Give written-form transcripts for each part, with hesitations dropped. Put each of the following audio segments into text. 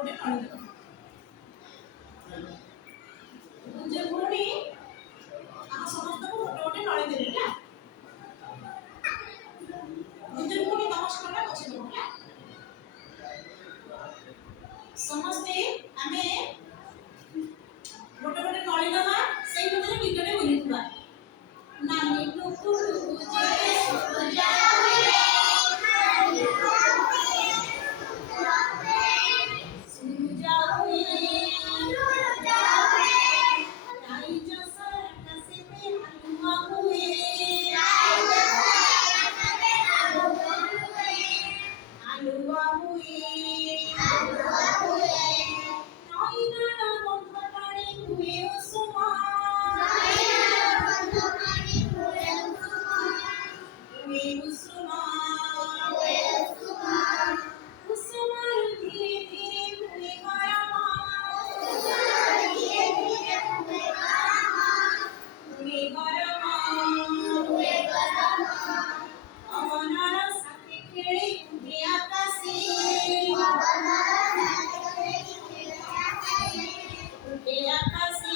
ଗୋଟେ ନଳି ଦେବା। ଗୁଞ୍ଜନ ଭଉଣୀ ଆମ ସମସ୍ତଙ୍କୁ ଗୋଟେ ଗୋଟେ ନଳି ଦେଲେ ନା। ଗୁଞ୍ଜନ ଭଉଣୀ ନମସ୍କାର ଅଛି ହେଲା। ସମସ୍ତେ ଆମେ ଗୋଟେ ଗୋଟେ ନଳି ଦେବା, ସେଇ ଭିତରେ ଗୀତଟେ ବୋଲିଥିବା। ନାନୀ ଟୁକୁରୁ ଯେ ସୂରୁଜା ହୁଏ, ସୂରୁଜା ହୁଏ, ରାଇଜ ଆକାଶେତେ ହାଲୁଆ ହୁଏ, ହାଲୁଆ ହୁଏ, ନଈ ନାଳ ବନ୍ଧ ପାଣି ହୁଏ ଉଷୁମ, ହୁଏ ଉଷୁମ, କୁସୁମରୁ ଧୀରେ ଧୀରେ ହୁଏ ଗରମ, ହୁଏ ଗରମ, ପବନର ସାଥେ ଖେଳି ଉଠେ ଆକାଶେ, ଉଠେ ଆକାଶେ,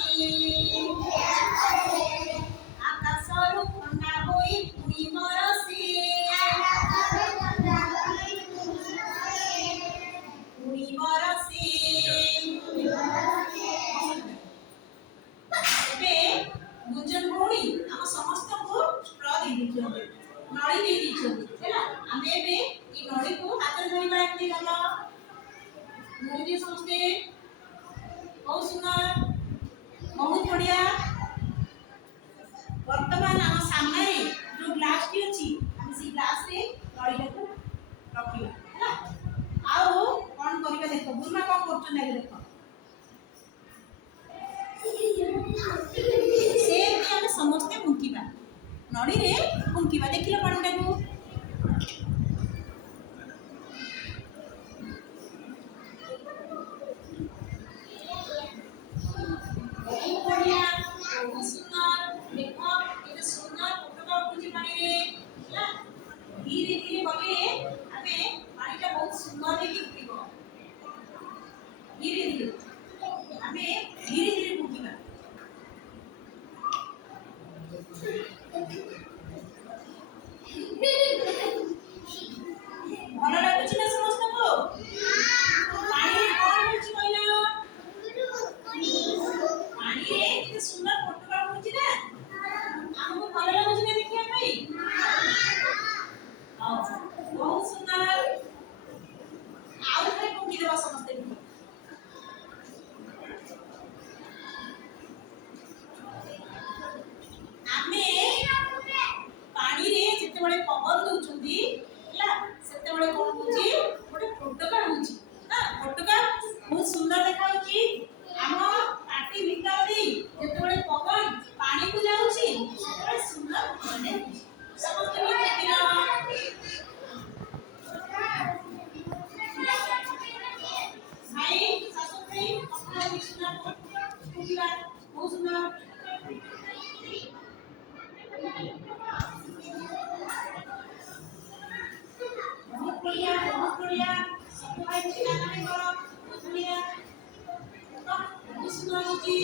ଆକାଶରୁ ଥଣ୍ଡା ହୋଇ ପୁଣି ବରଷେ, ପୁଣି ବରଷେ। ଏବେ ଗୁଞ୍ଜନ ଭଉଣୀ ଆମ ସମସ୍ତଙ୍କୁ ଷ୍ଟ୍ର ଦେଇ ଦେଇଛନ୍ତି, ନଳି ଦେଇ ଦେଇଛନ୍ତି ହେଲା। ଆମେ ଏବେ এই ନଳିକୁ ହାତରେ ଧରିବା। ଏମିତି ଗଲ ଧରିଦିଏ ସମସ୍ତେ। ବହୁତ ସୁନ୍ଦର, ବହୁତ ବଢିଆ। ବର୍ତ୍ତମାନ ଆମ ସାମ୍ନାରେ ଯୋଉ ଗ୍ଲାସଟି ଅଛି, ଆମେ ସେଇ ଗ୍ଲାସରେ ନଳିଟାକୁ ରଖିବା ହେଲା। ଆଉ କଣ କରିବା ଦେଖ, ଗୁରୁମା କଣ କରୁଛନ୍ତି ଆଗେ ଦେଖ। ସେ ଆମେ ସମସ୍ତେ ଫୁଙ୍କିବା, ନଡ଼ିରେ ଫୁଙ୍କିବା। ଦେଖିଲ ପାଣିଟାକୁ। ବହୁତ ବଢିଆ, ବହୁତ ସୁନ୍ଦର। ଦେଖ କେତେ ସୁନ୍ଦର ଫୋଟକା ଉଠୁଛି ପାଣିରେ ହେଲା। ଧୀରେ ଧୀରେ ଗଲେ ଆମେ ପାଣିଟା ବହୁତ ସୁନ୍ଦର ହେଇକି ଉଠିବ। ଧୀରେ ଧୀରେ ଆମେ ଧୀରେ ଧୀରେ ଫୁଙ୍କିବା। ଭଲ ଲାଗୁଛି ନା ସମସ୍ତଙ୍କୁ? ପାଣିରେ କଣ ହଉଛି କହିଲ? ପାଣିରେ କେତେ ସୁନ୍ଦର ଫୋଟକା ଉଠୁଛି ନା। ଆମକୁ ଭଲ ଲାଗୁଛି ନା ଦେଖିବା ପାଇଁ? ବହୁତ ସୁନ୍ଦର। ଆଉ ଥରେ ଫୁଙ୍କି ଦେବା ସମସ୍ତେ। ଆମେ ପାଣିରେ ଯେତେବେଳେ ପବନ ଦଉଛନ୍ତି ହେଲା, ସେତେବେଳେ କଣ ହଉଛି, ଗୋଟେ ଫୋଟକା ହଉଛି। ଫୋଟକା ବହୁତ ସୁନ୍ଦର ଦେଖାଯାଉଛି। ଆମ ପାଟି ଭିତର ଦେଇ ଯେତେବେଳେ ପବନ ପାଣିକୁ ଯାଉଛି, ସେତେବେଳେ ସୁନ୍ଦର ମାନେ ସମସ୍ତେ ବି ଦେଖିଲ। ଭାଇ ଶାଶୁ ଭାଇ କଥା ବି ସୁନ୍ଦର ଫୁଟିବା, ବହୁତ ସୁନ୍ଦର। बहुत बढ़िया, बहुत बढ़िया। सब भाई मिलकर करो, बहुत बढ़िया। बहुत सुंदर होगी।